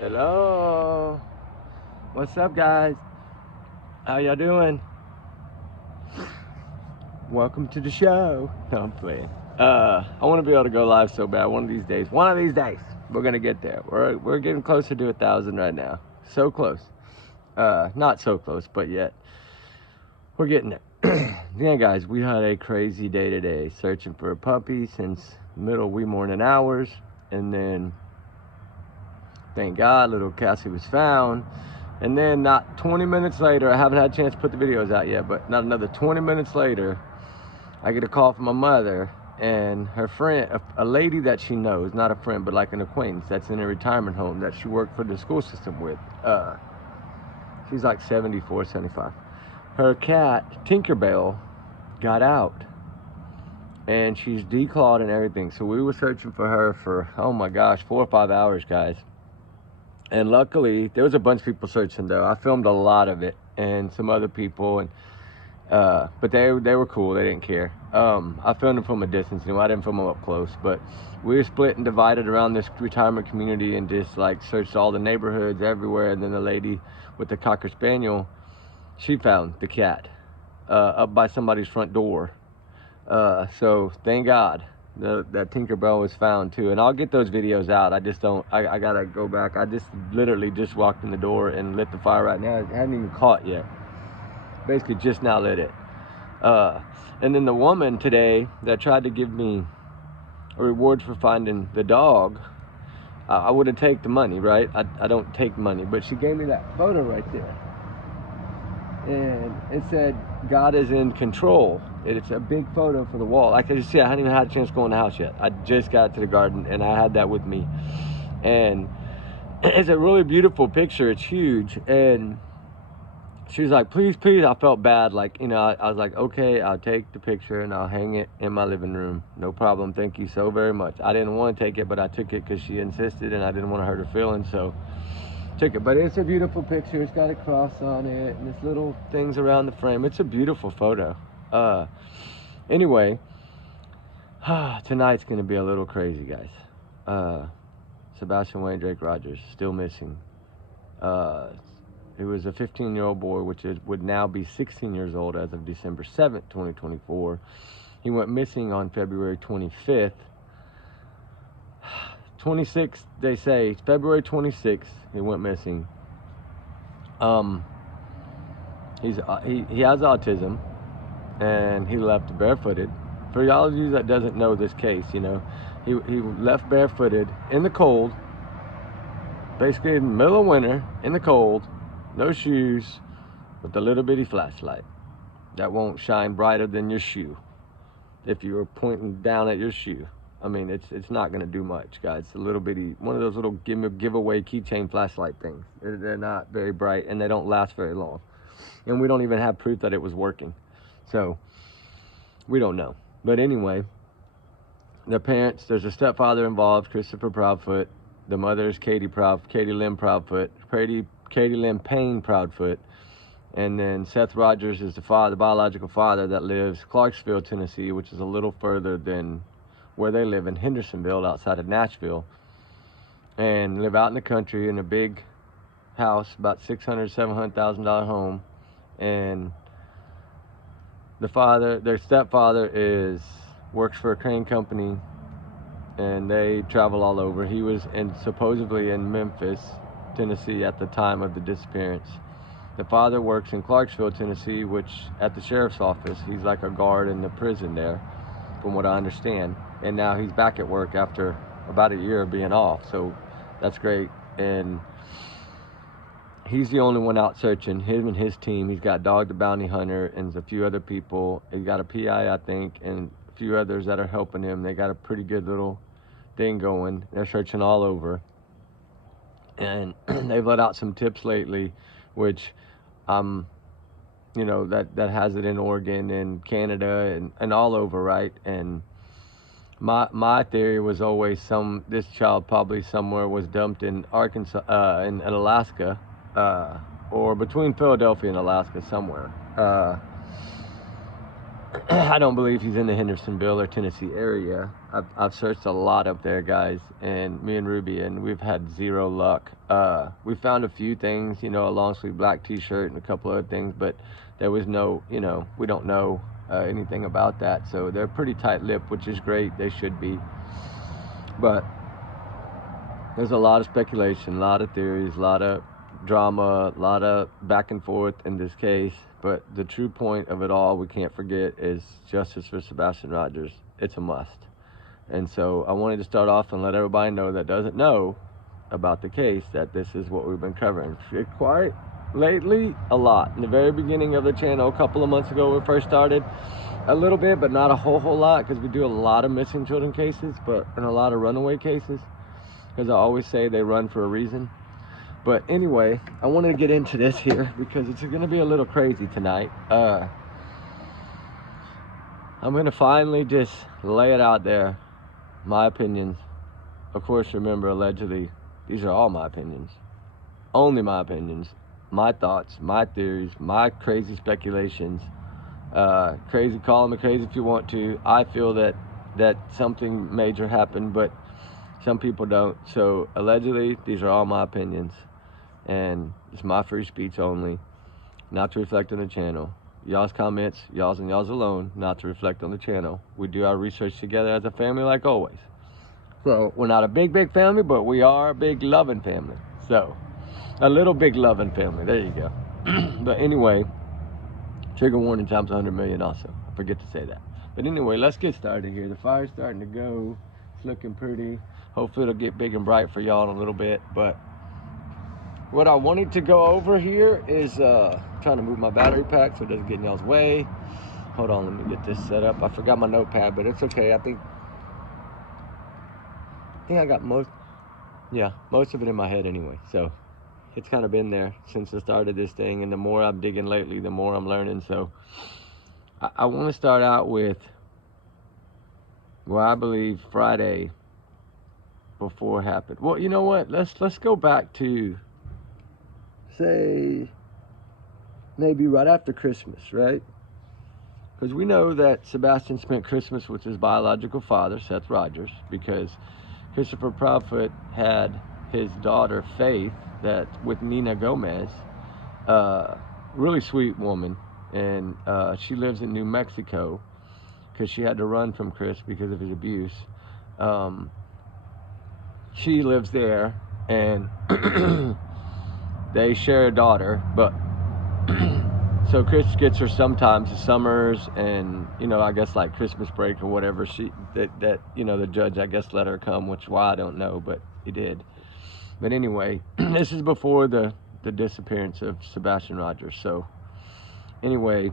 Hello. What's up, guys? How y'all doing? Welcome to the show. No, I'm playing. I want to be able to go live so bad. One of these days. One of these days. We're gonna get there. We're getting closer to 1,000 right now. So close. Not so close, but yet we're getting there. Yeah, guys, we had a crazy day today, searching for a puppy since middle wee morning hours, and then thank God little Cassie was found. And then not 20 minutes later, I haven't had a chance to put the videos out yet, but not another 20 minutes later, I get a call from my mother and her friend, a lady that she knows, not a friend, but like an acquaintance that's in a retirement home that she worked for the school system with. She's like 74, 75. Her cat, Tinkerbell, got out and she's declawed and everything. So we were searching for her for, oh my gosh, 4 or 5 hours, guys. And luckily, there was a bunch of people searching though. I filmed a lot of it, and some other people, and but they were cool. They didn't care. I filmed them from a distance. I didn't film them up close. But we were split and divided around this retirement community, and just like searched all the neighborhoods everywhere. And then the lady with the Cocker Spaniel, she found the cat up by somebody's front door. So thank God that Tinkerbell was found too, and I'll get those videos out. I just don't, I gotta go back. I just literally just walked in the door and lit the fire right now. It hadn't even caught yet. Basically just now lit it. And then the woman today that tried to give me a reward for finding the dog, I would have taken the money, right? I don't take money, but she gave me that photo right there. And it said, God is in control. It's a big photo for the wall. Like I just see, I hadn't even had a chance to go in the house yet. I just got to the garden and I had that with me. And it's a really beautiful picture. It's huge. And she was like, please, please. I felt bad. Like, you know, I was like, okay, I'll take the picture and I'll hang it in my living room. No problem. Thank you so very much. I didn't want to take it, but I took it because she insisted and I didn't want to hurt her feelings. So took it. But it's a beautiful picture. It's got a cross on it and there's little things around the frame. It's a beautiful photo. Anyway, tonight's gonna be a little crazy, guys. Sebastian Wayne Drake Rogers still missing. He was a 15-year-old boy, which would now be 16 years old as of December 7th, 2024. He went missing on February 25th. 26th, they say, February 26th, he went missing. He has autism, and he left barefooted. For y'all of you that doesn't know this case, you know, he left barefooted in the cold, basically in the middle of winter, in the cold, no shoes, with a little bitty flashlight that won't shine brighter than your shoe if you were pointing down at your shoe. I mean, it's not gonna do much, guys. It's a little bitty, one of those little giveaway keychain flashlight things. They're not very bright and they don't last very long. And we don't even have proof that it was working. So we don't know. But anyway, the parents, there's a stepfather involved, Christopher Proudfoot. The mother is Katie Lynn Proudfoot, Katie Lynn Payne Proudfoot. And then Seth Rogers is the biological father that lives Clarksville, Tennessee, which is a little further than where they live in Hendersonville, outside of Nashville, and live out in the country in a big house, about $600,000-$700,000 home. And their stepfather works for a crane company, and they travel all over. He was supposedly in Memphis, Tennessee at the time of the disappearance. The father works in Clarksville, Tennessee, which at the sheriff's office, he's like a guard in the prison there, from what I understand. And now he's back at work after about a year of being off, so that's great. And he's the only one out searching, him and his team. He's got Dog the Bounty Hunter and a few other people. He's got a PI, I think, and a few others that are helping him. They got a pretty good little thing going. They're searching all over. And they've let out some tips lately, which, you know, that has it in Oregon and Canada and all over, right? And my theory was always this child probably somewhere was dumped in Arkansas, in Alaska, or between Philadelphia and Alaska somewhere. I don't believe he's in the Hendersonville or Tennessee area. I've searched a lot up there, guys, and me and Ruby, and we've had zero luck. We found a few things, you know, a long sleeve black t-shirt and a couple other things, but there was no, you know, we don't know anything about that. So they're pretty tight-lipped, which is great. They should be. But there's a lot of speculation, a lot of theories, a lot of drama, a lot of back and forth in this case. But the true point of it all, we can't forget, is justice for Sebastin Rogers. It's a must. And so I wanted to start off and let everybody know that doesn't know about the case that this is what we've been covering. Quite lately, a lot. In the very beginning of the channel, a couple of months ago when we first started, a little bit, but not a whole lot, because we do a lot of missing children cases, and a lot of runaway cases, because I always say they run for a reason. But anyway, I wanted to get into this here because it's going to be a little crazy tonight. I'm going to finally just lay it out there. My opinions. Of course, remember, allegedly, these are all my opinions. Only my opinions. My thoughts, my theories, my crazy speculations. Crazy, call me crazy if you want to. I feel that something major happened, but some people don't. So, allegedly, these are all my opinions. And it's my free speech only, not to reflect on the channel. Y'all's comments, y'all's and y'all's alone, not to reflect on the channel. We do our research together as a family, like always. So we're not a big family, but we are a big loving family. So a little big loving family, there you go. But anyway, trigger warning times 100 million also. I forget to say that. But anyway, let's get started here. The fire's starting to go. It's looking pretty. Hopefully it'll get big and bright for y'all in a little bit. But what I wanted to go over here is trying to move my battery pack so it doesn't get in y'all's way. Hold on, let me get this set up. I forgot my notepad, but it's okay. I think I got most of it in my head anyway. So it's kind of been there since I started this thing, and the more I'm digging lately, the more I'm learning. So I want to start out with what I believe Friday before happened. Well, you know what? Let's go back to, say, maybe right after Christmas, right? Because we know that Sebastin spent Christmas with his biological father, Seth Rogers, because Christopher Proudfoot had his daughter, Faith, with Nina Gomez, really sweet woman, and she lives in New Mexico because she had to run from Chris because of his abuse. She lives there, and they share a daughter, but so Chris gets her sometimes the summers, and you know, I guess like Christmas break or whatever, that you know, the judge I guess let her come, which why I don't know, but he did. But anyway, this is before the disappearance of Sebastin Rogers. So anyway,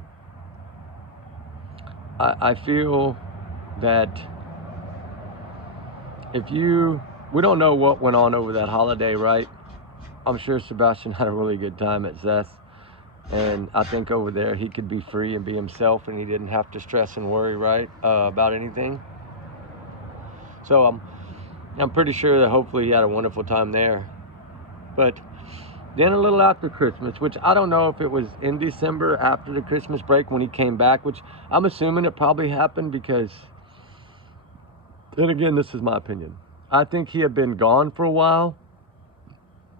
I feel that we don't know what went on over that holiday, right? I'm sure Sebastin had a really good time at Zest, and I think over there he could be free and be himself, and he didn't have to stress and worry, right, about anything. So I'm pretty sure that hopefully he had a wonderful time there. But then a little after Christmas, which I don't know if it was in December after the Christmas break when he came back, which I'm assuming it probably happened, because then again, this is my opinion. I think he had been gone for a while,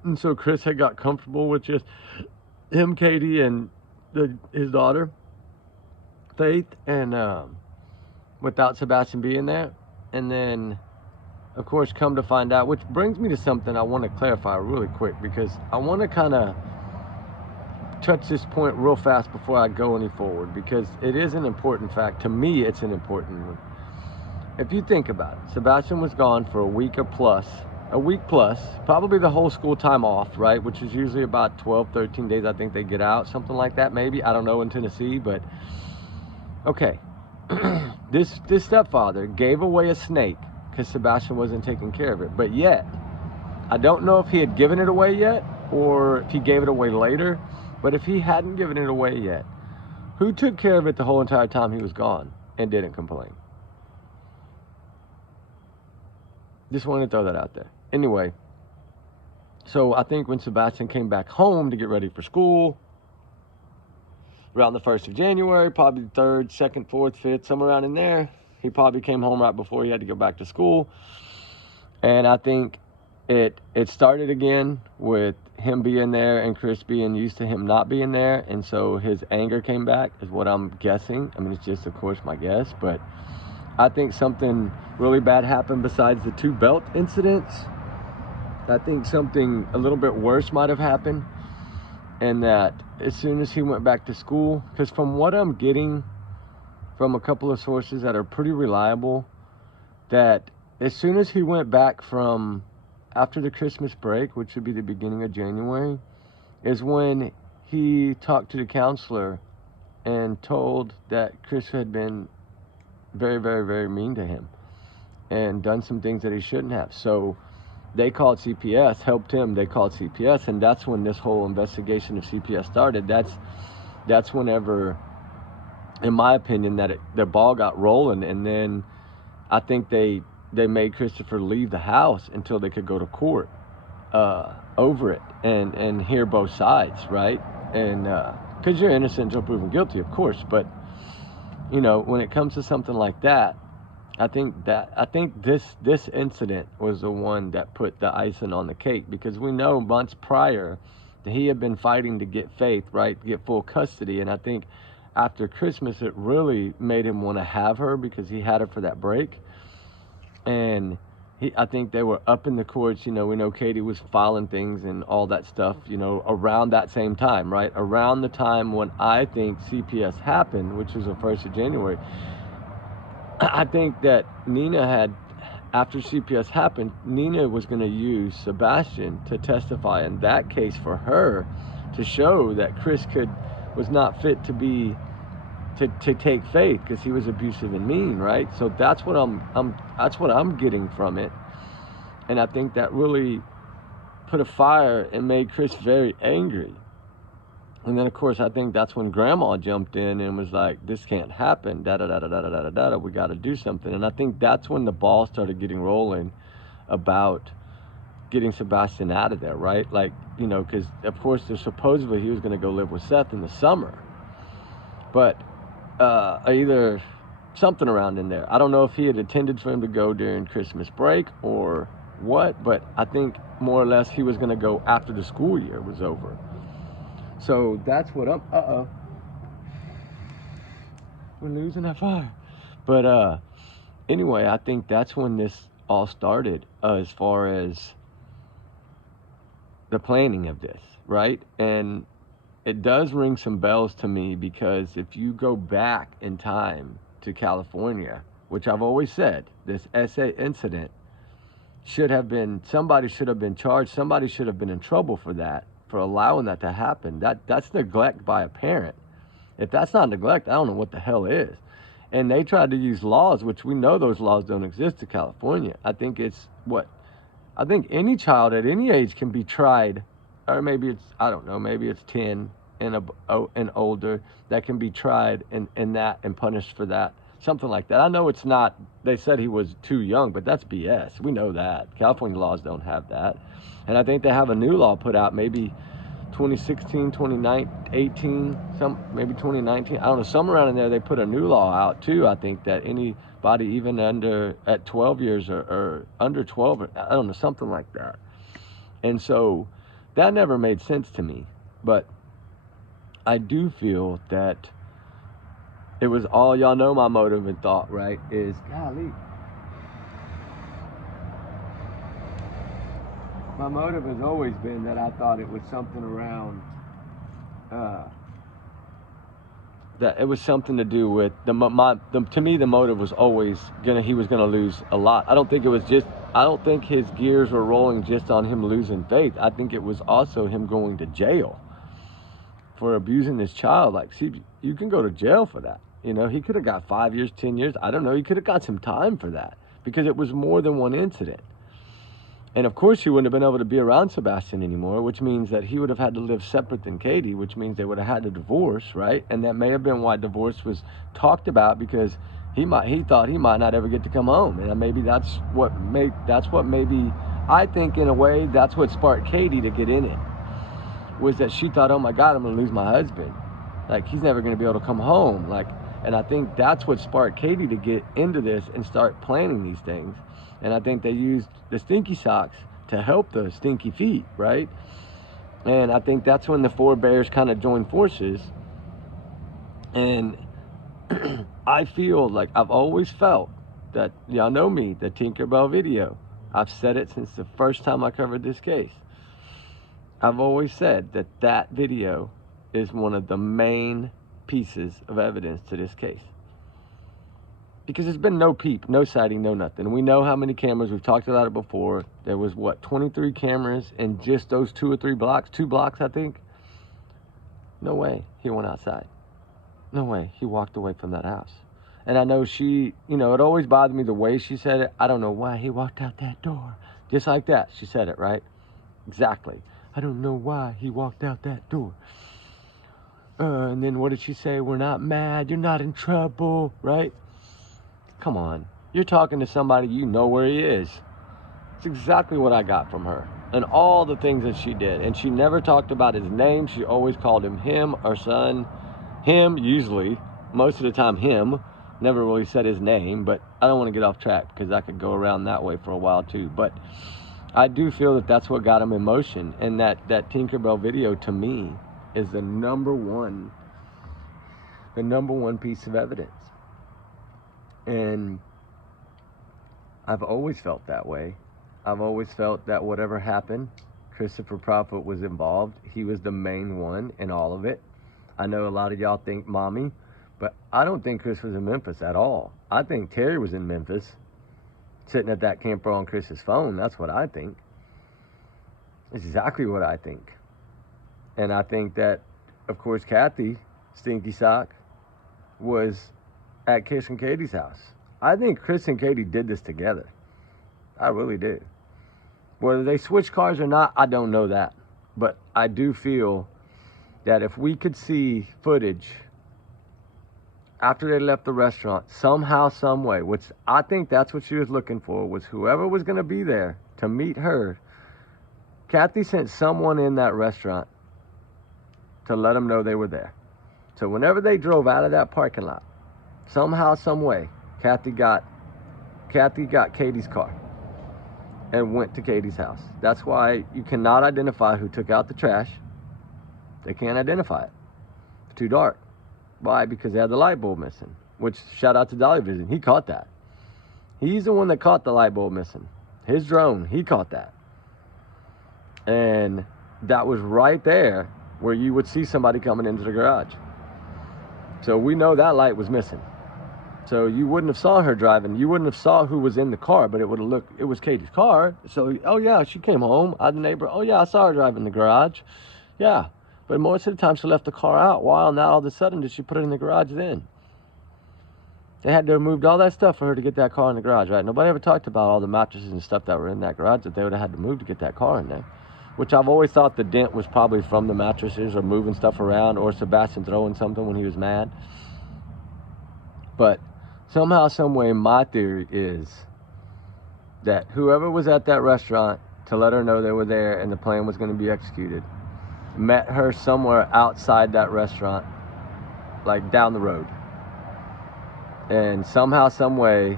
and so Chris had got comfortable with just him, Katie, and his daughter, Faith, and without Sebastin being there. And then, of course, come to find out, which brings me to something I want to clarify really quick, because I want to kind of touch this point real fast before I go any forward, because it is an important fact. To me, it's an important one. If you think about it, Sebastin was gone for a week plus, probably the whole school time off, right? Which is usually about 12, 13 days, I think they get out, something like that, maybe. I don't know in Tennessee, but okay. This stepfather gave away a snake because Sebastin wasn't taking care of it. But yet, I don't know if he had given it away yet or if he gave it away later, but if he hadn't given it away yet, who took care of it the whole entire time he was gone and didn't complain? Just wanted to throw that out there. Anyway, so I think when Sebastin came back home to get ready for school, around the 1st of January, probably 3rd, 2nd, 4th, 5th, somewhere around in there. He probably came home right before he had to go back to school. And I think it started again with him being there and Chris being used to him not being there. And so his anger came back, is what I'm guessing. I mean, it's just, of course, my guess. But I think something really bad happened besides the 2 belt incidents. I think something a little bit worse might have happened. And that as soon as he went back to school, because from what I'm getting from a couple of sources that are pretty reliable, that as soon as he went back from after the Christmas break, which would be the beginning of January, is when he talked to the counselor and told that Chris had been very, very, very mean to him and done some things that he shouldn't have. So they called CPS, helped him. They called CPS, and that's when this whole investigation of CPS started. That's whenever, in my opinion, that the ball got rolling, and then I think they made Christopher leave the house until they could go to court over it and hear both sides, right? And because you're innocent until proven guilty, of course, but you know, when it comes to something like that, I think this incident was the one that put the icing on the cake, because we know months prior that he had been fighting to get Faith, right, to get full custody. And I think after Christmas, it really made him want to have her because he had her for that break. And I think they were up in the courts. You know, we know Katie was filing things and all that stuff, you know, around that same time, right? Around the time when I think CPS happened, which was the 1st of January. I think that Nina had, after CPS happened, Nina was going to use Sebastian to testify in that case for her, to show that Chris was not fit to be to take Faith because he was abusive and mean, right? So that's what I'm getting from it, and I think that really put a fire and made Chris very angry. And then, of course, I think that's when Grandma jumped in and was like, this can't happen, da-da-da-da-da-da-da-da, we got to do something. And I think that's when the ball started getting rolling about getting Sebastian out of there, right? Like, you know, because, of course, supposedly he was going to go live with Seth in the summer. But either something around in there. I don't know if he had intended for him to go during Christmas break or what, but I think more or less he was going to go after the school year was over. So that's what I'm, we're losing that fire. But anyway, I think that's when this all started, as far as the planning of this, right? And it does ring some bells to me, because if you go back in time to California, which I've always said, this SA incident somebody should have been charged, somebody should have been in trouble for that, for allowing that to happen. That's neglect by a parent. If that's not neglect, I don't know what the hell is. And they tried to use laws, which we know those laws don't exist in California. I think any child at any age can be tried, or maybe it's, I don't know, maybe it's 10 and older, that can be tried and punished for that. Something like that. I know it's not, they said he was too young, but that's BS. We know that. California laws don't have that. And I think they have a new law put out, maybe 2016, 2018, maybe 2019. I don't know, somewhere around in there, they put a new law out too. I think that anybody even at 12 years or under 12, I don't know, something like that. And so that never made sense to me. But I do feel that it was all, y'all know my motive and thought, right? Is, golly, my motive has always been that I thought it was something around, that it was something to do with to me, the motive was always he was gonna lose a lot. I don't think his gears were rolling just on him losing Faith. I think it was also him going to jail for abusing his child. Like, see, you can go to jail for that. You know, he could have got 5 years, 10 years. I don't know. He could have got some time for that, because it was more than one incident. And of course, he wouldn't have been able to be around Sebastian anymore, which means that he would have had to live separate than Katie, which means they would have had to divorce, right? And that may have been why divorce was talked about, because he thought he might not ever get to come home. And maybe I think in a way, that's what sparked Katie to get in it, was that she thought, oh my God, I'm gonna lose my husband. Like, he's never going to be able to come home. Like, and I think that's what sparked Katie to get into this and start planning these things. And I think they used the stinky socks to help the stinky feet, right? And I think that's when the four bears kind of joined forces. And I feel like I've always felt that, y'all know me, the Tinkerbell video. I've said it since the first time I covered this case. I've always said that that video is one of the main pieces of evidence to this case. Because there's been no peep, no sighting, no nothing. We know how many cameras, we've talked about it before. There was, what, 23 cameras in just those 2 or 3 blocks? 2 blocks, I think. No way he went outside. No way he walked away from that house. And I know she, you know, it always bothered me the way she said it. I don't know why he walked out that door. Just like that, she said it, right? Exactly. I don't know why he walked out that door. And then what did she say? We're not mad. You're not in trouble, right? Come on. You're talking to somebody, you know where he is. It's exactly what I got from her. And all the things that she did. And she never talked about his name. She always called him, her son. Him, usually. Most of the time, him. Never really said his name. But I don't want to get off track because I could go around that way for a while too. But I do feel that that's what got him in motion. And that Tinkerbell video, to me, is the number one piece of evidence. And I've always felt that way. I've always felt that whatever happened, Christopher Proudfoot was involved. He was the main one in all of it. I know a lot of y'all think mommy, but I don't think Chris was in Memphis at all. I think Terry was in Memphis, sitting at that camper on Chris's phone. That's what I think. Exactly what I think. And I think that, of course, Kathy, Stinky Sock, was at Chris and Katie's house. I think Chris and Katie did this together. I really do. Whether they switched cars or not, I don't know that. But I do feel that if we could see footage after they left the restaurant, somehow, some way, which I think that's what she was looking for, was whoever was going to be there to meet her. Kathy sent someone in that restaurant to let them know they were there. So whenever they drove out of that parking lot, somehow, some way, Kathy got Katie's car and went to Katie's house. That's why you cannot identify who took out the trash. They can't identify it. It's too dark. Why? Because they had the light bulb missing, which, shout out to Dolly Vision. He caught that. He's the one that caught the light bulb missing. His drone, he caught that. And that was right there where you would see somebody coming into the garage. So we know that light was missing. So you wouldn't have saw her driving. You wouldn't have saw who was in the car, but it would have looked, it was Katie's car. So, oh yeah, she came home. I, the neighbor, oh yeah, I saw her driving in the garage. Yeah, but most of the time she left the car out. Why now all of a sudden did she put it in the garage then? They had to have moved all that stuff for her to get that car in the garage, right? Nobody ever talked about all the mattresses and stuff that were in that garage that they would have had to move to get that car in there. Which I've always thought the dent was probably from the mattresses or moving stuff around or Sebastian throwing something when he was mad. But somehow, some way, my theory is that whoever was at that restaurant to let her know they were there and the plan was going to be executed met her somewhere outside that restaurant, like down the road. And somehow, some way,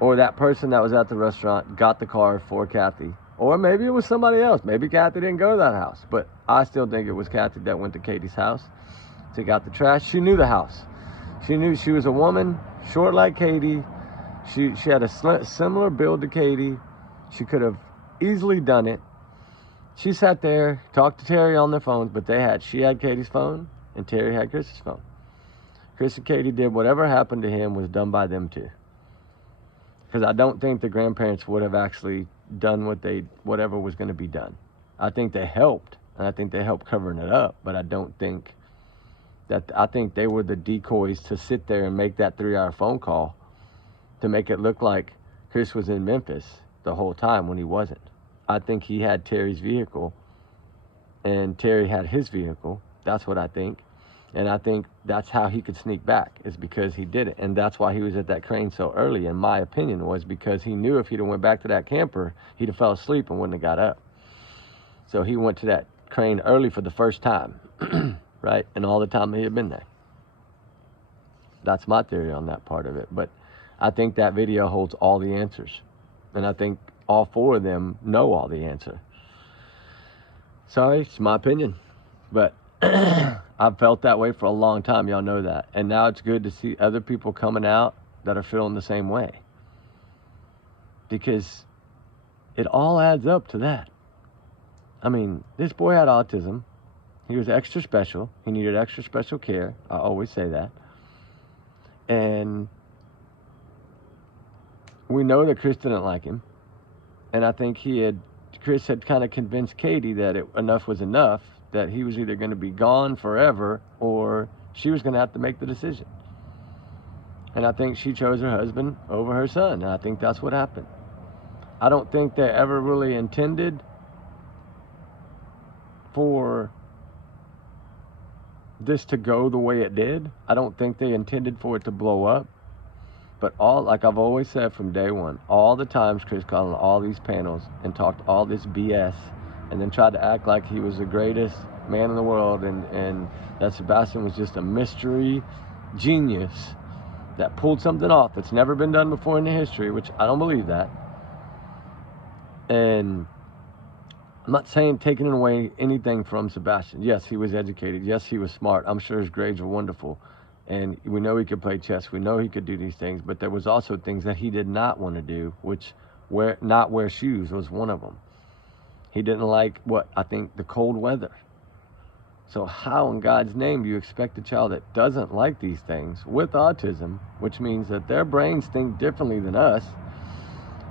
or that person that was at the restaurant got the car for Kathy. Or maybe it was somebody else. Maybe Kathy didn't go to that house. But I still think it was Kathy that went to Katie's house, took out the trash. She knew the house. She knew she was a woman, short like Katie. She had a similar build to Katie. She could have easily done it. She sat there, talked to Terry on their phones, but she had Katie's phone and Terry had Chris's phone. Chris and Katie did whatever happened to him was done by them too. Because I don't think the grandparents would have actually done whatever was going to be done. I think they helped, and I think they helped covering it up, but I think they were the decoys to sit there and make that 3-hour phone call to make it look like Chris was in Memphis the whole time when he wasn't. I think he had Terry's vehicle and Terry had his vehicle. That's what I think. And I think that's how he could sneak back, is because he did it. And that's why he was at that crane so early, in my opinion, was because he knew if he'd have went back to that camper, he'd have fell asleep and wouldn't have got up. So he went to that crane early for the first time. right? And all the time he had been there. That's my theory on that part of it. But I think that video holds all the answers. And I think all four of them know all the answer. Sorry, it's my opinion. But I've felt that way for a long time. Y'all know that. And now it's good to see other people coming out that are feeling the same way. Because it all adds up to that. I mean, this boy had autism. He was extra special. He needed extra special care. I always say that. And we know that Chris didn't like him. And I think Chris had kind of convinced Katie that enough was enough, that he was either going to be gone forever or she was going to have to make the decision. And I think she chose her husband over her son. And I think that's what happened. I don't think they ever really intended for this to go the way it did. I don't think they intended for it to blow up. But like I've always said from day one, all the times Chris called on all these panels and talked all this BS and then tried to act like he was the greatest man in the world and that Sebastian was just a mystery genius that pulled something off that's never been done before in the history, which I don't believe that. And I'm not saying taking away anything from Sebastian. Yes, he was educated. Yes, he was smart. I'm sure his grades were wonderful. And we know he could play chess. We know he could do these things. But there was also things that he did not want to do, which not wear shoes was one of them. He didn't like, the cold weather. So how in God's name do you expect a child that doesn't like these things with autism, which means that their brains think differently than us?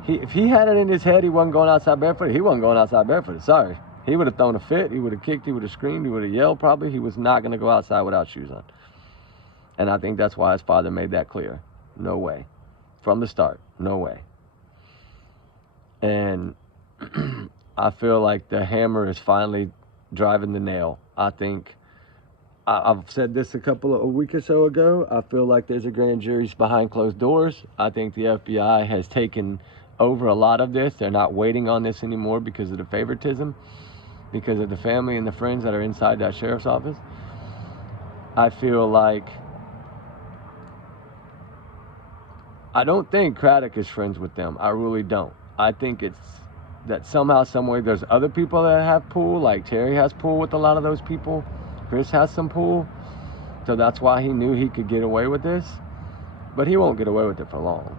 If he had it in his head he wasn't going outside barefooted, he wasn't going outside barefooted. Sorry. He would have thrown a fit. He would have kicked. He would have screamed. He would have yelled probably. He was not going to go outside without shoes on. And I think that's why his father made that clear. No way. From the start. No way. And I feel like the hammer is finally driving the nail. I think, I've said this a week or so ago, I feel like there's a grand jury behind closed doors. I think the FBI has taken over a lot of this. They're not waiting on this anymore because of the favoritism, because of the family and the friends that are inside that sheriff's office. I feel like, I don't think Craddock is friends with them. I really don't. I think it's that somehow, some way, there's other people that have pull, like Terry has pull with a lot of those people. Chris has some pull. So that's why he knew he could get away with this. But he won't get away with it for long.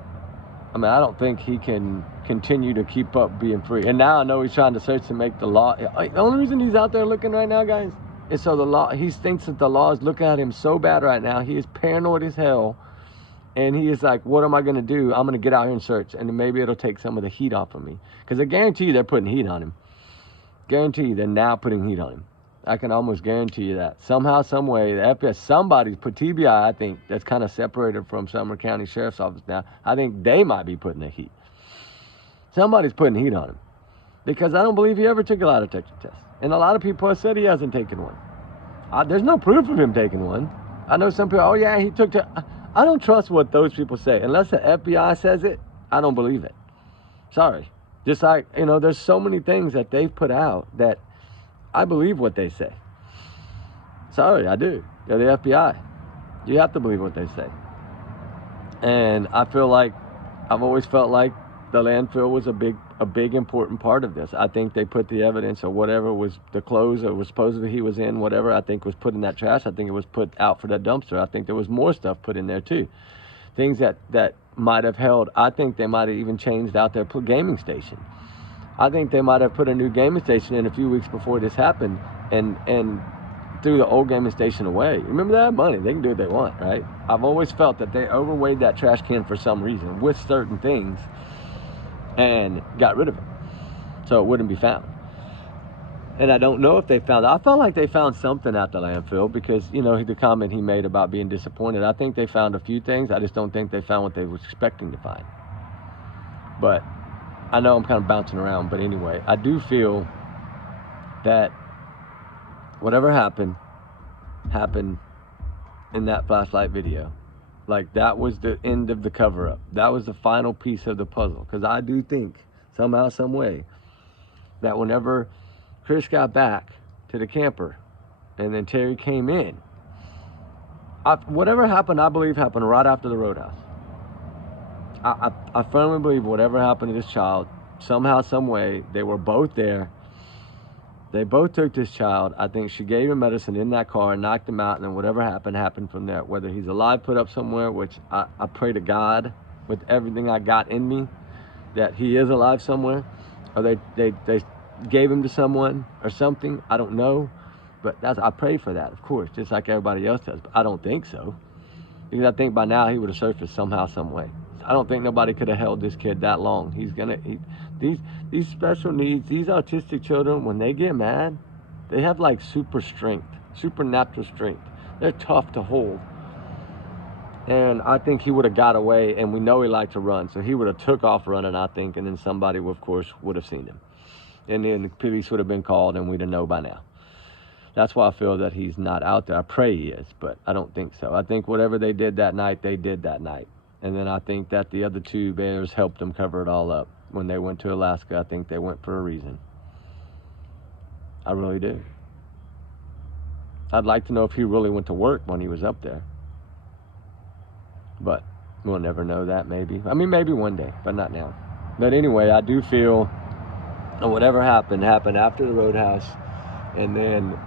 I mean, I don't think he can continue to keep up being free. And now I know he's trying to search to make the law. The only reason he's out there looking right now, guys, is so the law, he thinks that the law is looking at him so bad right now. He is paranoid as hell. And he is like, what am I going to do? I'm going to get out here and search. And then maybe it'll take some of the heat off of me. Because I guarantee you they're putting heat on him. Guarantee you they're now putting heat on him. I can almost guarantee you that. Somehow, some way, the FBI, somebody's put TBI, I think, that's kind of separated from Sumner County Sheriff's Office now. I think they might be putting the heat. Somebody's putting heat on him. Because I don't believe he ever took a lie detector test. And a lot of people have said he hasn't taken one. There's no proof of him taking one. I know some people, oh yeah, he took I don't trust what those people say. Unless the FBI says it, I don't believe it. Sorry. Just like, there's so many things that they've put out that I believe what they say. Sorry, I do. They're the FBI. You have to believe what they say. And I feel like, I've always felt like the landfill was a big important part of this. I think they put the evidence or whatever was the clothes or was supposedly he was in, whatever, I think was put in that trash. I think it was put out for that dumpster. I think there was more stuff put in there too. Things that might have held. I think they might have even changed out their gaming station. I think they might have put a new gaming station in a few weeks before this happened and threw the old gaming station away. Remember, they have money. They can do what they want, right? I've always felt that they overweighed that trash can for some reason with certain things and got rid of it so it wouldn't be found. And I don't know if they found it. I felt like they found something at the landfill because, the comment he made about being disappointed. I think they found a few things. I just don't think they found what they were expecting to find. But I know I'm kind of bouncing around, but anyway, I do feel that whatever happened in that flashlight video. Like, that was the end of the cover-up. That was the final piece of the puzzle. Because I do think, somehow, some way, that whenever Chris got back to the camper, and then Terry came in. Whatever happened, I believe happened right after the roadhouse. I firmly believe whatever happened to this child, somehow, some way, they were both there. They both took this child. I think she gave him medicine in that car and knocked him out, and then whatever happened from there. Whether he's alive, put up somewhere, which I pray to God with everything I got in me that he is alive somewhere, or they gave him to someone or something. I don't know, but I pray for that, of course, just like everybody else does. But I don't think so, because I think by now he would have surfaced somehow, some way. I don't think nobody could have held this kid that long. These special needs, these autistic children, when they get mad, they have like supernatural strength. They're tough to hold. And I think he would have got away, and we know he liked to run, so he would have took off running, I think, and then somebody, of course, would have seen him. And then the police would have been called, and we'd have known by now. That's why I feel that he's not out there. I pray he is, but I don't think so. I think whatever they did that night, they did that night. And then I think that the other two bears helped them cover it all up. When they went to Alaska, I think they went for a reason. I really do. I'd like to know if he really went to work when he was up there. But we'll never know that, maybe. I mean, maybe one day, but not now. But anyway, I do feel whatever happened after the roadhouse. And then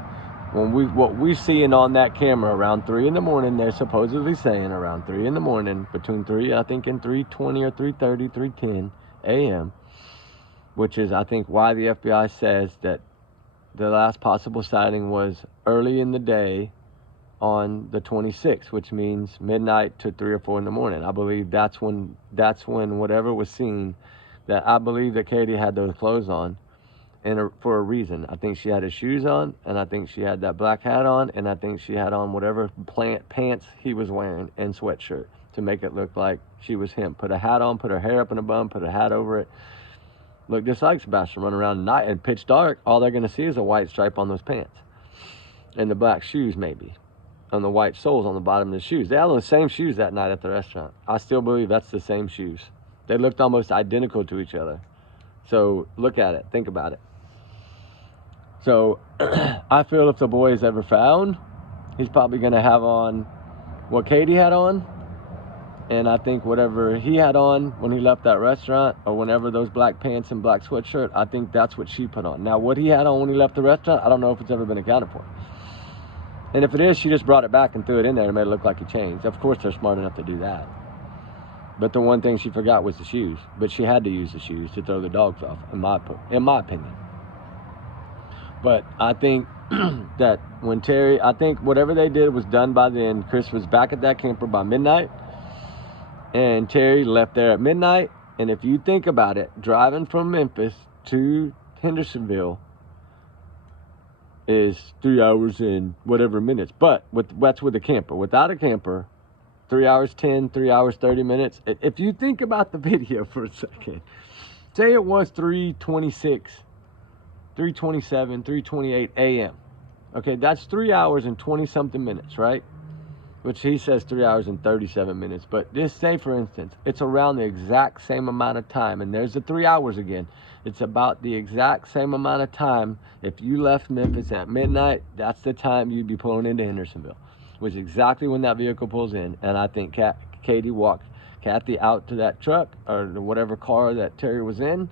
what we're seeing on that camera around 3 in the morning, they're supposedly saying around 3 in the morning, between 3, I think, and 3:20 or 3:30, 3:10 a.m., which is, I think, why the FBI says that the last possible sighting was early in the day on the 26th, which means midnight to 3 or 4 in the morning. I believe that's when whatever was seen, that I believe that Katie had those clothes on, and for a reason. I think she had his shoes on, and I think she had that black hat on, and I think she had on whatever pants he was wearing and sweatshirt to make it look like she was him. Put a hat on, put her hair up in a bun, put a hat over it. Look just like Sebastian running around at night and pitch dark. All they're going to see is a white stripe on those pants and the black shoes, maybe, on the white soles on the bottom of the shoes. They had on the same shoes that night at the restaurant. I still believe that's the same shoes. They looked almost identical to each other. So look at it. Think about it. So I feel if the boy is ever found, he's probably going to have on what Katie had on. And I think whatever he had on when he left that restaurant, or whenever those black pants and black sweatshirt, I think that's what she put on. Now, what he had on when he left the restaurant, I don't know if it's ever been accounted for. And if it is, she just brought it back and threw it in there and made it look like he changed. Of course, they're smart enough to do that. But the one thing she forgot was the shoes. But she had to use the shoes to throw the dogs off, in my opinion. But I think that when Terry, I think whatever they did was done by then. Chris was back at that camper by midnight, and Terry left there at midnight. And if you think about it, driving from Memphis to Hendersonville is 3 hours and whatever minutes. But that's with a camper. Without a camper, 3 hours 10, 3 hours 30 minutes. If you think about the video for a second, say it was 3:26, 3:27, 3:28 a.m. Okay, that's 3 hours and 20 something minutes, right? Which he says 3 hours and 37 minutes. But just say, for instance, it's around the exact same amount of time. And there's the 3 hours again. It's about the exact same amount of time. If you left Memphis at midnight, that's the time you'd be pulling into Hendersonville, which is exactly when that vehicle pulls in. And I think Katie walked Kathy out to that truck or whatever car that Terry was in.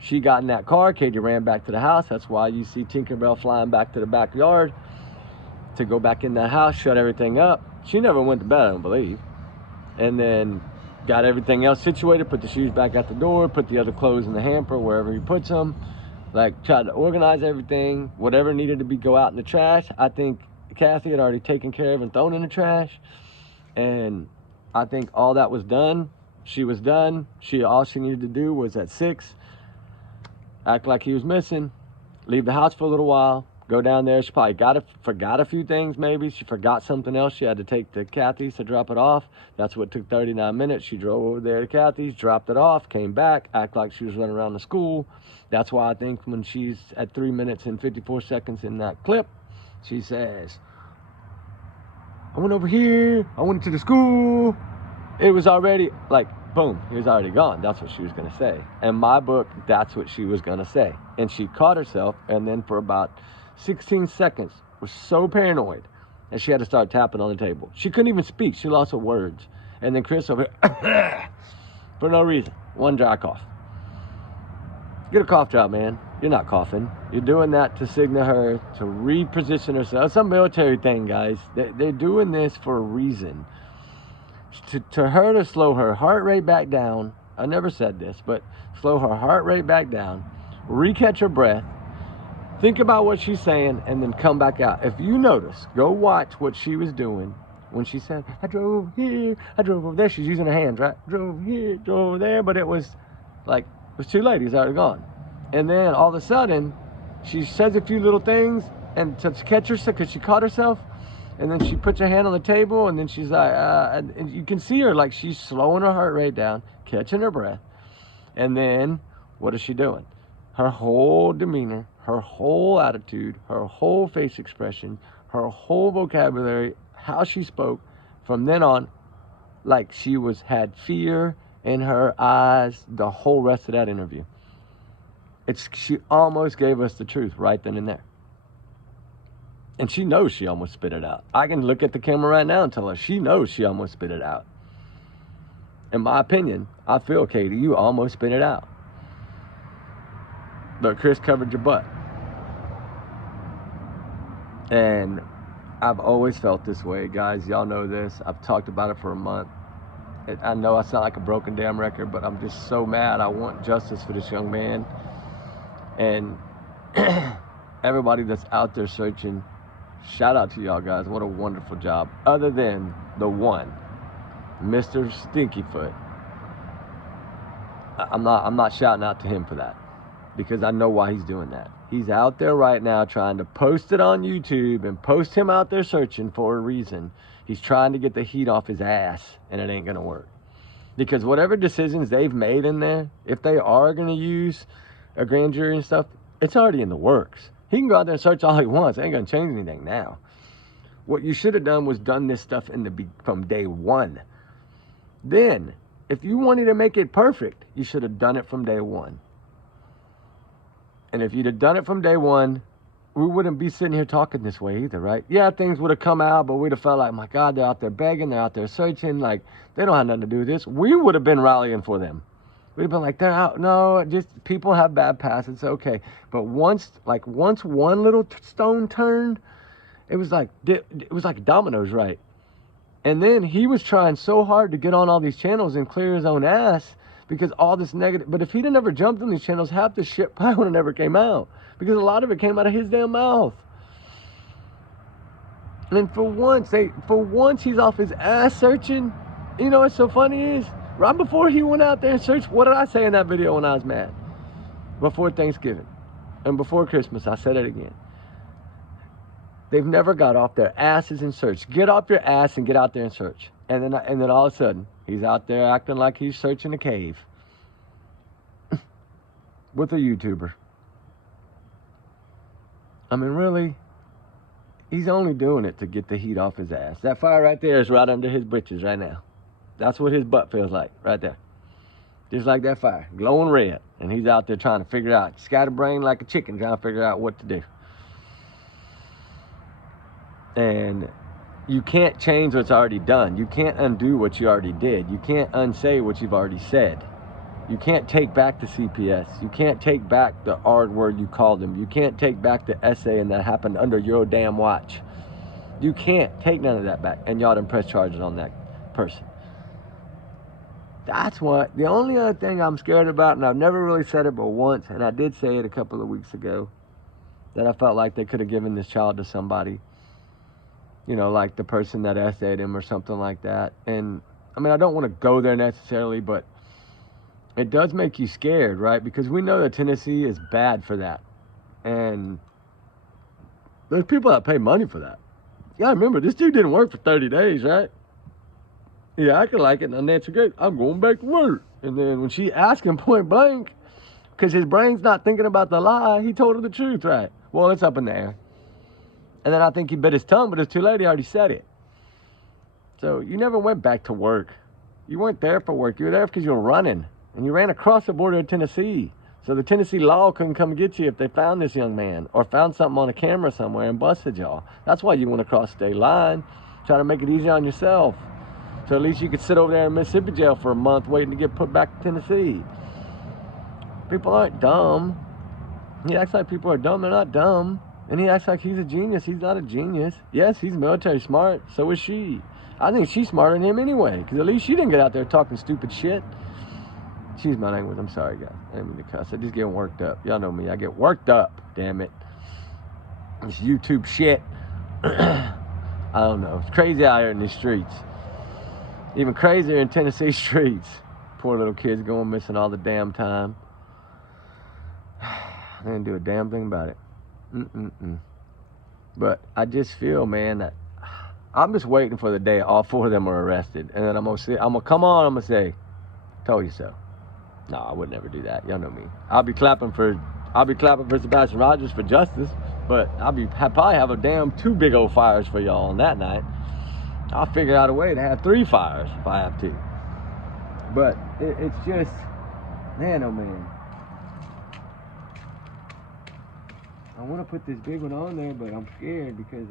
She got in that car. Katie ran back to the house. That's why you see Tinkerbell flying back to the backyard to go back in that house, shut everything up. She never went to bed, I don't believe. And then got everything else situated, put the shoes back at the door, put the other clothes in the hamper, wherever he puts them. Like, tried to organize everything. Whatever needed to go out in the trash, I think Kathy had already taken care of and thrown in the trash. And I think all that was done. She was done. All she needed to do was at 6, act like he was missing, leave the house for a little while, go down there. She probably forgot a few things, maybe. She forgot something else. She had to take to Kathy's to drop it off. That's what took 39 minutes. She drove over there to Kathy's, dropped it off, came back, act like she was running around the school. That's why I think when she's at 3 minutes and 54 seconds in that clip, she says, I went over here, I went to the school. It was already, like, boom, he was already gone. That's what she was going to say. In my book, that's what she was going to say. And she caught herself, and then for about 16 seconds, was so paranoid that she had to start tapping on the table. She couldn't even speak. She lost her words. And then Chris over here, for no reason, one dry cough. Get a cough drop, man. You're not coughing. You're doing that to signal her to reposition herself. It's a military thing, guys. They're doing this for a reason. To her to slow her heart rate back down. I never said this, but slow her heart rate back down. Recatch her breath. Think about what she's saying and then come back out. If you notice, go watch what she was doing when she said, I drove here, I drove over there. She's using her hands, right? Drove here, drove over there, but it was like, it was too late. He's already gone. And then all of a sudden, she says a few little things and to catch herself, because she caught herself. And then she puts her hand on the table and then she's like, and you can see her like she's slowing her heart rate down, catching her breath. And then what is she doing? Her whole demeanor, her whole attitude, her whole face expression, her whole vocabulary, how she spoke from then on, like she had fear in her eyes the whole rest of that interview. She almost gave us the truth right then and there. And she knows she almost spit it out. I can look at the camera right now and tell her she knows she almost spit it out. In my opinion, I feel, Katie, you almost spit it out. But Chris covered your butt. And I've always felt this way, guys. Y'all know this. I've talked about it for a month. I know I sound like a broken damn record, but I'm just so mad. I want justice for this young man. And everybody that's out there searching, shout out to y'all guys. What a wonderful job. Other than the one, Mr. Stinkyfoot. I'm not shouting out to him for that, because I know why he's doing that. He's out there right now trying to post it on YouTube and post him out there searching for a reason. He's trying to get the heat off his ass, and it ain't gonna work. Because whatever decisions they've made in there, if they are gonna use a grand jury and stuff, it's already in the works. He can go out there and search all he wants. It ain't gonna change anything now. What you should have done was done this stuff from day one. Then, if you wanted to make it perfect, you should have done it from day one. And if you'd have done it from day one, we wouldn't be sitting here talking this way either, right? Yeah, things would have come out, but we'd have felt like, my God, they're out there begging, they're out there searching, like, they don't have nothing to do with this. We would have been rallying for them. We'd have been like, they're out. No, just people have bad past. It's okay. But once one little stone turned, it was like dominoes, right? And then he was trying so hard to get on all these channels and clear his own ass because all this negative. But if he'd have never jumped on these channels, half the shit probably would have never came out, because a lot of it came out of his damn mouth. And for once he's off his ass searching. You know what's so funny is, right before he went out there and searched, what did I say in that video when I was mad? Before Thanksgiving and before Christmas, I said it again. They've never got off their asses and searched. Get off your ass and get out there and search. And then all of a sudden, he's out there acting like he's searching a cave with a YouTuber. I mean, really? He's only doing it to get the heat off his ass. That fire right there is right under his britches right now. That's what his butt feels like, right there. Just like that fire, glowing red. And he's out there trying to figure out, scatterbrained like a chicken, trying to figure out what to do. And you can't change what's already done. You can't undo what you already did. You can't unsay what you've already said. You can't take back the CPS. You can't take back the R word you called him. You can't take back the essay and that happened under your damn watch. You can't take none of that back. And y'all done press charges on that person. That's what, the only other thing I'm scared about, and I've never really said it but once, and I did say it a couple of weeks ago, that I felt like they could have given this child to somebody. You know, like the person that essayed him or something like that. And, I mean, I don't want to go there necessarily, but it does make you scared, right? Because we know that Tennessee is bad for that. And there's people that pay money for that. Yeah, remember, this dude didn't work for 30 days, right? Yeah, I could like it. And Nancy goes, I'm going back to work. And then when she asked him point blank, because his brain's not thinking about the lie, he told her the truth, right? Well, it's up in the air. And then I think he bit his tongue, but it's too late. He already said it. So you never went back to work. You weren't there for work. You were there because you were running. And you ran across the border of Tennessee. So the Tennessee law couldn't come get you if they found this young man or found something on a camera somewhere and busted y'all. That's why you want to cross state line. Try to make it easy on yourself. So at least you could sit over there in Mississippi jail for a month waiting to get put back to Tennessee. People aren't dumb. He acts like people are dumb. They're not dumb. And he acts like he's a genius. He's not a genius. Yes, he's military smart. So is she. I think she's smarter than him anyway. Because at least she didn't get out there talking stupid shit. Excuse my language. I'm sorry, guys. I didn't mean to cuss. I just get worked up. Y'all know me. I get worked up. Damn it. This YouTube shit. I don't know. It's crazy out here in these streets. Even crazier in Tennessee streets. Poor little kids going missing all the damn time. They didn't do a damn thing about it. But I just feel, man, that I'm just waiting for the day all 4 of them are arrested. And then I'm gonna come on, I'm gonna say, told you so. No, I would never do that. Y'all know me. I'll be clapping for SEBASTIN Rogers for justice, but I'll probably have a damn 2 big old fires for y'all on that night. I'll figure out a way to have 3 fires if I have to. But it's just, man, oh man. I want to put this big one on there, but I'm scared because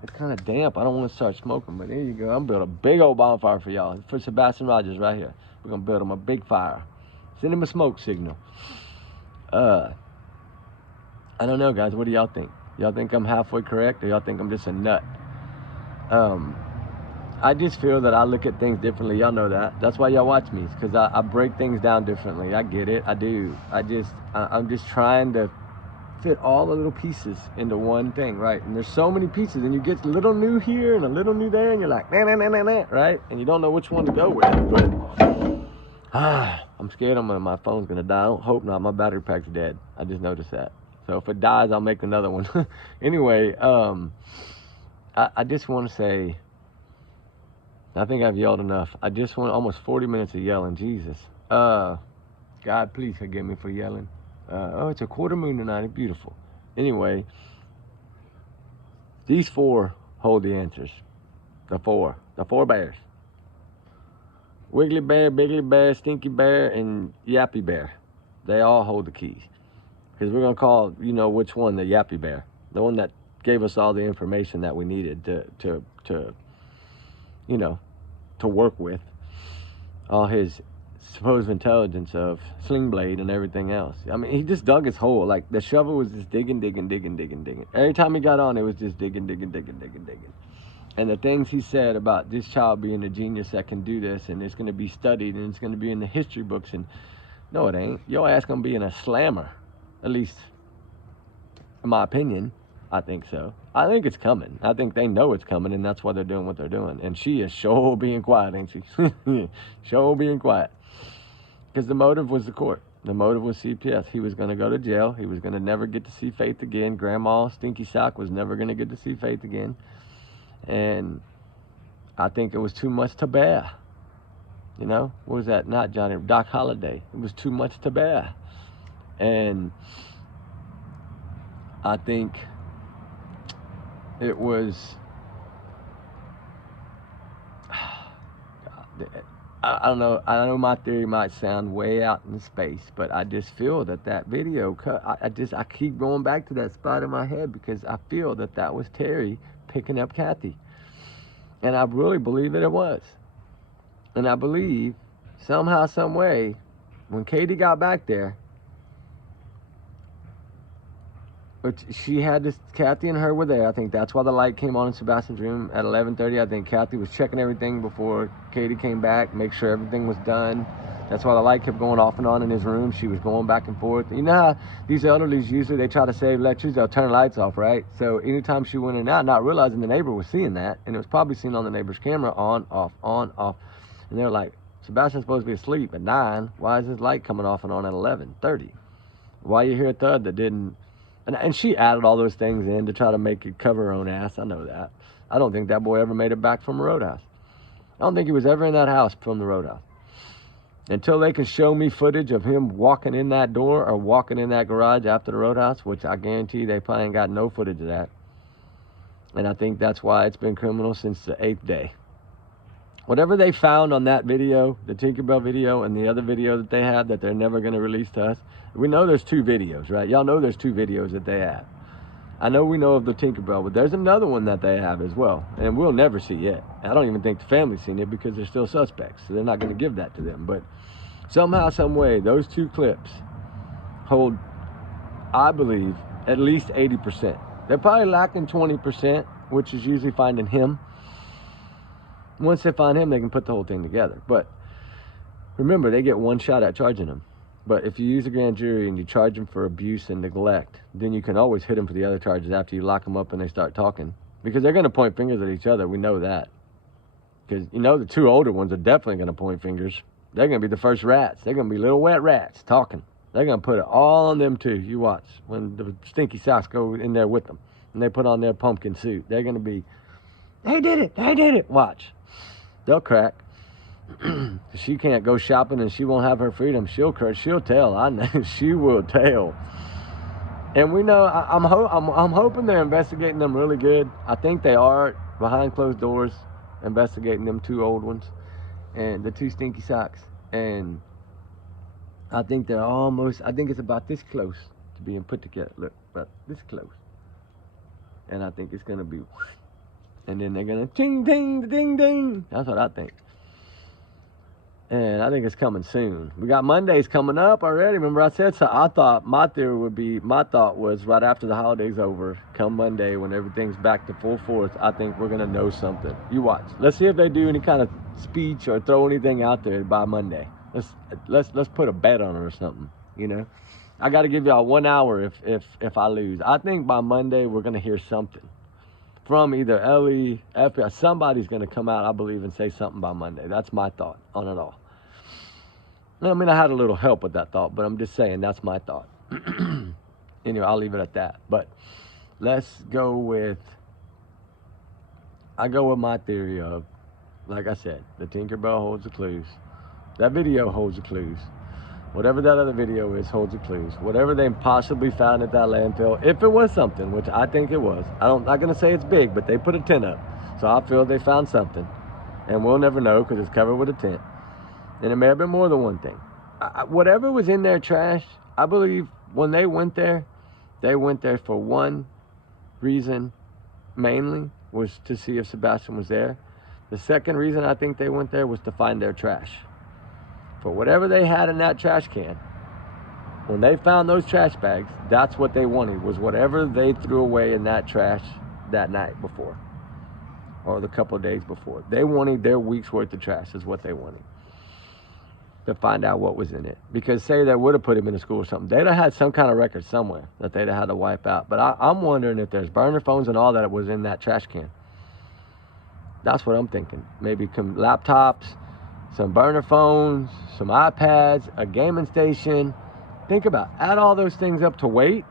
it's kind of damp. I don't want to start smoking, but there you go. I'm building a big old bonfire for y'all. For SEBASTIN Rogers right here. We're going to build him a big fire. Send him a smoke signal. I don't know, guys. What do y'all think? Y'all think I'm halfway correct, or y'all think I'm just a nut? I just feel that I look at things differently. Y'all know that. That's why y'all watch me, because I break things down differently. I get it. I do. I'm just trying to fit all the little pieces into one thing, right? And there's so many pieces, and you get a little new here and a little new there, and you're like, nah, right? And you don't know which one to go with, but I'm scared my phone's gonna die. I don't hope not. My battery pack's dead. I just noticed that. So if it dies, I'll make another one. Anyway, I just want to say, I think I've yelled enough. I just want almost 40 minutes of yelling. Jesus. God, please forgive me for yelling. Oh, it's a quarter moon tonight. It's beautiful. Anyway, these 4 hold the answers. The 4 bears. Wiggly Bear, Biggly Bear, Stinky Bear, and Yappy Bear. They all hold the keys. Because we're going to call, you know, which one, the Yappy Bear. The one that gave us all the information that we needed to you know, to work with. All his supposed intelligence of Sling Blade and everything else. I mean, he just dug his hole. Like, the shovel was just digging. Every time he got on, it was just digging. And the things he said about this child being a genius that can do this, and it's going to be studied, and it's going to be in the history books, and no, it ain't. Your ass going to be in a slammer. At least, in my opinion, I think so. I think it's coming. I think they know it's coming, and that's why they're doing what they're doing. And she is sure being quiet, ain't she? Sure being quiet. Because the motive was the court. The motive was CPS. He was going to go to jail. He was going to never get to see Faith again. Grandma Stinky Sock was never going to get to see Faith again. And I think it was too much to bear. You know? What was that? Not Johnny. Doc Holliday. It was too much to bear. And I think it was... I don't know. I know my theory might sound way out in space, but I just feel that video cut. I keep going back to that spot in my head because I feel that was Terry picking up Kathy, and I really believe that it was. And I believe somehow, some way, when Katie got back there, but she had this, Kathy and her were there. I think that's why the light came on in SEBASTIN's room at 11:30. I think Kathy was checking everything before Katie came back, make sure everything was done. That's why the light kept going off and on in his room. She was going back and forth. You know how these elderlies usually, they try to save electricity, they'll turn lights off, right? So anytime she went in and out, not realizing the neighbor was seeing that, and it was probably seen on the neighbor's camera, on, off, on, off. And they're like, SEBASTIN's supposed to be asleep at 9. Why is his light coming off and on at 11:30? Why you hear a thud that didn't... And she added all those things in to try to make it cover her own ass. I know that. I don't think that boy ever made it back from a roadhouse. I don't think he was ever in that house from the roadhouse. Until they can show me footage of him walking in that door or walking in that garage after the roadhouse, which I guarantee they probably ain't got no footage of that. And I think that's why it's been criminal since the 8th day. whatever they found on that video, the Tinkerbell video and the other video that they had that they're never going to release to us. We know there's 2 videos, right? Y'all know there's 2 videos that they have. I know we know of the Tinkerbell, but there's another one that they have as well, and we'll never see it. I don't even think the family's seen it because they're still suspects, so they're not going to give that to them. But somehow, some way, those 2 clips hold, I believe, at least 80%. They're probably lacking 20%, which is usually finding him. Once they find him, they can put the whole thing together. But remember, they get one shot at charging him. But if you use a grand jury and you charge them for abuse and neglect, then you can always hit them for the other charges after you lock them up and they start talking. Because they're going to point fingers at each other. We know that. Because, you know, the 2 older ones are definitely going to point fingers. They're going to be the first rats. They're going to be little wet rats talking. They're going to put it all on them, too. You watch. When the stinky socks go in there with them and they put on their pumpkin suit, they're going to be, they did it. They did it. Watch. They'll crack. She can't go shopping and she won't have her freedom. She'll tell. I know. She will tell. And we know, I'm hoping they're investigating them really good. I think they are, behind closed doors, investigating them 2 old ones and the 2 stinky socks. And I think they're almost, I think it's about this close to being put together. Look, about this close. And I think it's going to be, and then they're going to ting, ding, ding, ding. That's what I think. And I think it's coming soon. We got Mondays coming up already. Remember I said so. I thought my theory would be, my thought was right after the holidays over, come Monday when everything's back to full force, I think we're going to know something. You watch. Let's see if they do any kind of speech or throw anything out there by Monday. Let's put a bet on it or something, you know. I got to give y'all 1 hour if I lose. I think by Monday we're going to hear something from either Ellie, FBI, somebody's going to come out, I believe, and say something by Monday. That's my thought on it all. I mean, I had a little help with that thought, but I'm just saying that's my thought. Anyway, I'll leave it at that. But let's go with, I go with my theory of, like I said, the Tinkerbell holds the clues. That video holds the clues. Whatever that other video is holds the clues. Whatever they possibly found at that landfill, if it was something, which I think it was. I'm not going to say it's big, but they put a tent up. So I feel they found something. And we'll never know because it's covered with a tent. And it may have been more than one thing. Whatever was in their trash, I believe when they went there for one reason mainly, was to see if Sebastian was there. The second reason I think they went there was to find their trash. For whatever they had in that trash can, when they found those trash bags, that's what they wanted, was whatever they threw away in that trash that night before, or the couple of days before. They wanted their week's worth of trash is what they wanted, to find out what was in it. Because say they would have put him in a school or something, they'd have had some kind of record somewhere that they'd have had to wipe out. But I'm wondering if there's burner phones and all that was in that trash can. That's what I'm thinking. Maybe some laptops, some burner phones, some iPads, a gaming station. Think about it. Add all those things up to weight.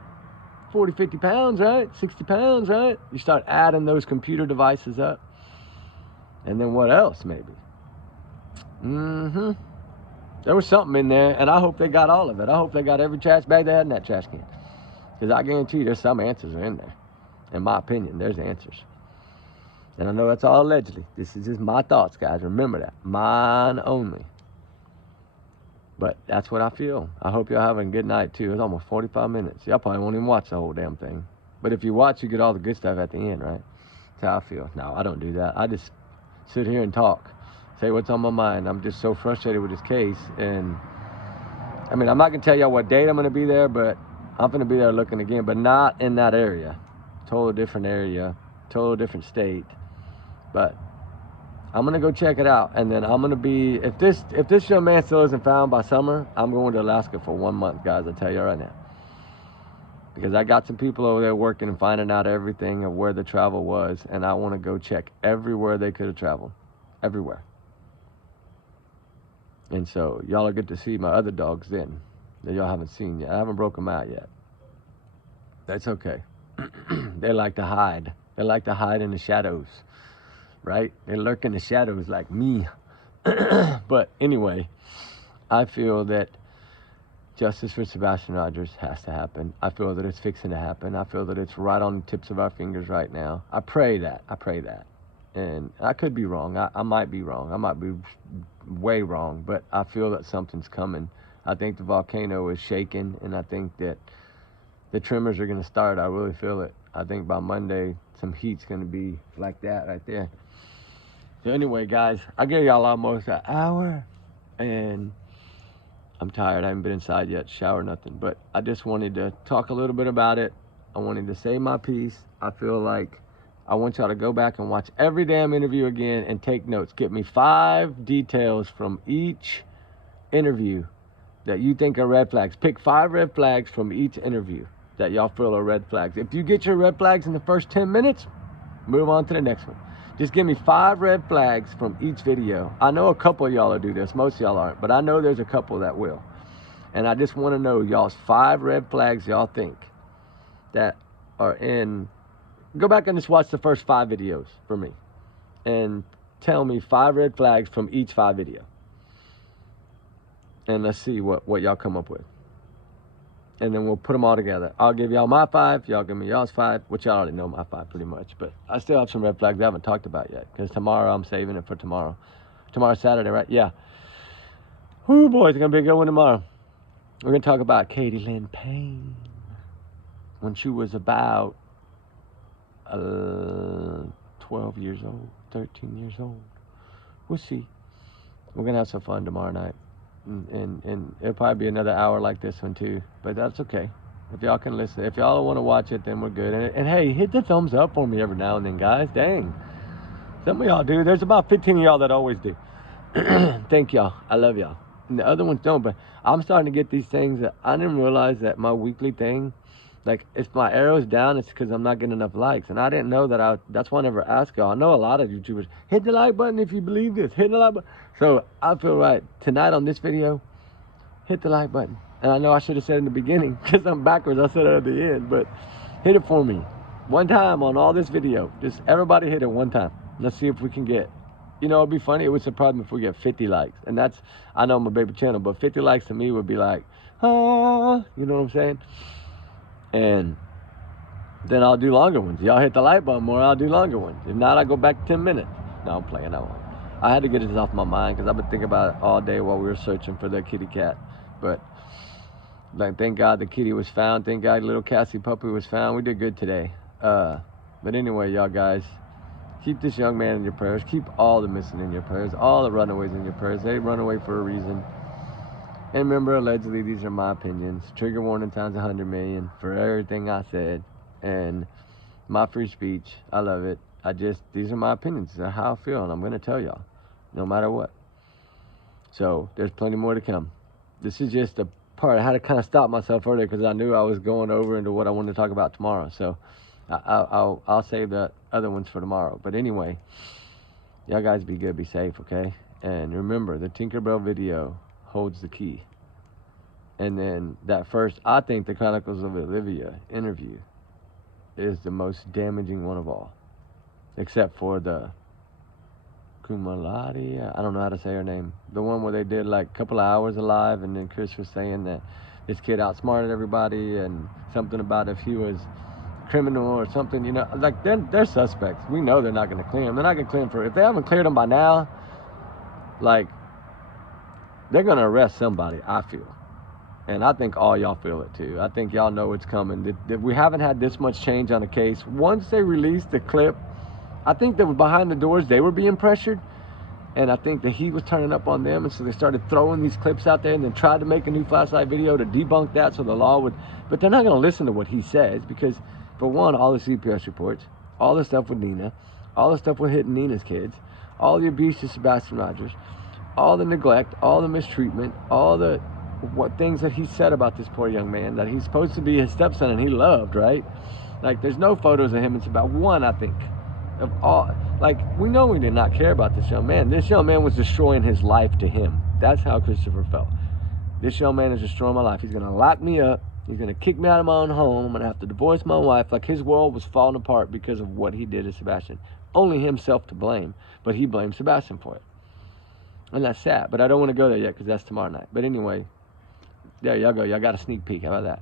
40, 50 pounds, right? 60 pounds, right? You start adding those computer devices up. And then what else, maybe? There was something in there, and I hope they got all of it. I hope they got every trash bag they had in that trash can. Because I guarantee you there's some answers are in there. In my opinion, there's answers. And I know that's all allegedly. This is just my thoughts, guys. Remember that. Mine only. But that's what I feel. I hope y'all having a good night, too. It's almost 45 minutes. Y'all probably won't even watch the whole damn thing. But if you watch, you get all the good stuff at the end, right? That's how I feel. No, I don't do that. I just sit here and talk. Say what's on my mind. I'm just so frustrated with this case. And, I mean, I'm not going to tell y'all what date I'm going to be there, but I'm going to be there looking again. But not in that area. Total different area. Total different state. But I'm going to go check it out. And then I'm going to be, if this young man still isn't found by summer, I'm going to Alaska for 1 month, guys. I'll tell you right now. Because I got some people over there working and finding out everything of where the travel was. And I want to go check everywhere they could have traveled. Everywhere. And so y'all will get to see my other dogs then that y'all haven't seen yet. I haven't broke them out yet. That's okay. They like to hide. They like to hide in the shadows. Right? They lurk in the shadows like me. But anyway, I feel that justice for Sebastian Rogers has to happen. I feel that it's fixing to happen. I feel that it's right on the tips of our fingers right now. I pray that. And I could be wrong. I might be wrong. I might be way wrong, but I feel that something's coming. I think the volcano is shaking, and I think that the tremors are going to start. I really feel it. I think by Monday, some heat's going to be like that right there. So anyway, guys, I gave y'all almost an hour, and I'm tired. I haven't been inside yet, shower, nothing. But I just wanted to talk a little bit about it. I wanted to say my piece. I feel like I want y'all to go back and watch every damn interview again and take notes. Get me 5 details from each interview that you think are red flags. Pick 5 red flags from each interview that y'all feel are red flags. If you get your red flags in the first 10 minutes, move on to the next one. Just give me 5 red flags from each video. I know a couple of y'all will do this. Most of y'all aren't, but I know there's a couple that will. And I just want to know y'all's 5 red flags y'all think that are in. Go back and just watch the first 5 videos for me and tell me 5 red flags from each 5 video. And let's see what y'all come up with. And then we'll put them all together. I'll give y'all my 5, y'all give me y'all's 5, which y'all already know my 5 pretty much. But I still have some red flags I haven't talked about yet, because tomorrow I'm saving it for tomorrow. Tomorrow's Saturday, right? Yeah. Whoo, boy, it's going to be a good one tomorrow. We're going to talk about Katie Lynn Payne when she was about 12 years old, 13 years old. We'll see. We're going to have some fun tomorrow night. And it'll probably be another hour like this one too, but that's okay. If y'all can listen, if y'all want to watch it, then we're good. And hey, hit the thumbs up for me every now and then, guys. Dang, some of y'all do. There's about 15 of y'all that always do. Thank y'all. I love y'all. And the other ones don't, but I'm starting to get these things that I didn't realize that my weekly thing, like if my arrow's down, it's because I'm not getting enough likes. And I didn't know that. That's why I never ask y'all. I know a lot of YouTubers, hit the like button if you believe this, hit the like button. So I feel right tonight on this video, hit the like button. And I know I should have said it in the beginning because I'm backwards. I said it at the end, but hit it for me. One time on all this video. Just everybody hit it one time. Let's see if we can get, you know, it'd be funny. It would surprise me if we get 50 likes. And that's, I know I'm a baby channel, but 50 likes to me would be like, ah, you know what I'm saying? And then I'll do longer ones. Y'all hit the like button more, I'll do longer ones. If not, I go back 10 minutes. No, I'm playing that one. I had to get it off my mind because I've been thinking about it all day while we were searching for the kitty cat. But like, thank God the kitty was found. Thank God little Cassie puppy was found. We did good today. But anyway, y'all guys, keep this young man in your prayers. Keep all the missing in your prayers. All the runaways in your prayers. They run away for a reason. And remember, allegedly, these are my opinions. Trigger warning times 100 million for everything I said. And my free speech, I love it. These are my opinions. These are how I feel, and I'm going to tell y'all, no matter what. So, there's plenty more to come. This is just a part. I had to kind of stop myself earlier because I knew I was going over into what I wanted to talk about tomorrow. So, I'll save the other ones for tomorrow. But anyway, y'all guys be good, be safe, okay? And remember, the Tinkerbell video holds the key. And then that first, I think the Chronicles of Olivia interview is the most damaging one of all. Except for the Kumalati, I don't know how to say her name. The one where they did like a couple of hours alive, and then Chris was saying that this kid outsmarted everybody, and something about if he was criminal or something, you know, like they're suspects. We know they're not going to clear him. They're not going to clear him if they haven't cleared him by now, like, they're going to arrest somebody, I feel. And I think all y'all feel it too. I think y'all know it's coming. That we haven't had this much change on the case. Once they released the clip, I think that behind the doors, they were being pressured. And I think the heat was turning up on them. And so they started throwing these clips out there and then tried to make a new flashlight video to debunk that so the law would. But they're not going to listen to what he says because, for one, all the CPS reports, all the stuff with Nina, all the stuff with hitting Nina's kids, all the abuse to SEBASTIN ROGERS, all the neglect, all the mistreatment, all the things that he said about this poor young man that he's supposed to be his stepson and he loved, right? Like, there's no photos of him. It's about one, I think. Of all, like, we know he did not care about this young man. This young man was destroying his life to him. That's how Christopher felt. This young man is destroying my life. He's going to lock me up. He's going to kick me out of my own home. I'm going to have to divorce my wife. Like, his world was falling apart because of what he did to SEBASTIN. Only himself to blame, but he blamed SEBASTIN for it. And that's sad, but I don't want to go there yet because that's tomorrow night. But anyway, there y'all go. Y'all got a sneak peek. How about that?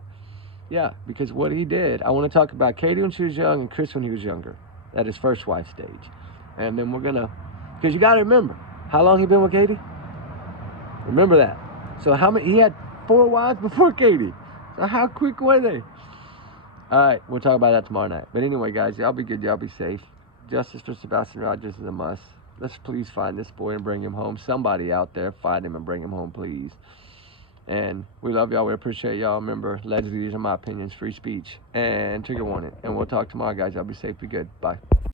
Yeah, because what he did, I want to talk about Katie when she was young and Chris when he was younger, at his first wife stage. And then we're gonna, because you gotta remember, how long he been with Katie? Remember that. So how many, he had 4 wives before Katie. So how quick were they? All right, we'll talk about that tomorrow night. But anyway, guys, y'all be good, y'all be safe. Justice for SEBASTIN Rogers is a must. Let's please find this boy and bring him home. Somebody out there, find him and bring him home, please. And we love y'all. We appreciate y'all. Remember, allegedly, these are my opinions, free speech, and trigger warning. And we'll talk tomorrow, guys. Y'all be safe, be good. Bye.